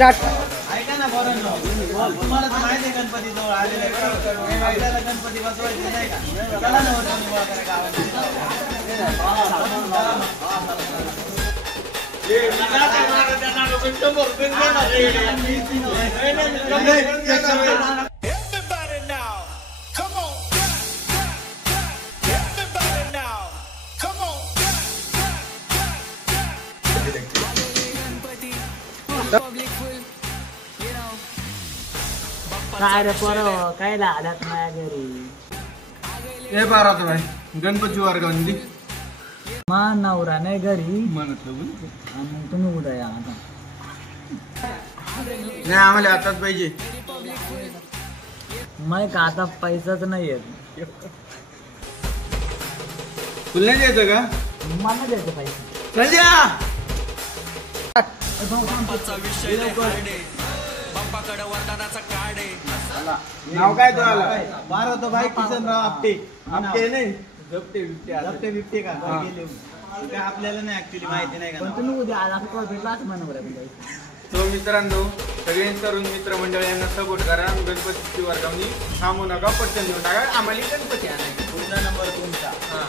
Start. ऐका ना पोरांनो, तुम्हाला तर माहिती आहे गणपती जवळ आलेले आपल्याला गणपती बसवायचे नाही का? चला ना वरती वगैरे गावामध्ये. काय रे पोरं, काय लाडत माझ्या घरी. हे बारा भाई गणपती वर्गावली मा नवरा नाही घरी म्हणत आणि तुम्ही कुठे या आता. नाही आम्हाला आताच पाहिजे. मग का आता पैसाच नाही येत. तुला नाही द्यायचं का? मला द्यायचं पैसे. संजय नाव काय तुला? बारा तो भाई किशनराव आपटे. आपटे नाही झपटे बिपटे का गेले काय आपल्याला नाही ऍक्च्युली माहिती नाही पण का. तुम्ही उद्या आला भेटलाच म्हणून. तो मित्रांनो सगळे तरुण मित्रमंडळ यांना सपोर्ट करा. गणपतीची वर्गावणी थांबू नका, पटकन देऊन टाका. आम्हाला गणपती आणायचे. पुढचा नंबर तुमचा. हा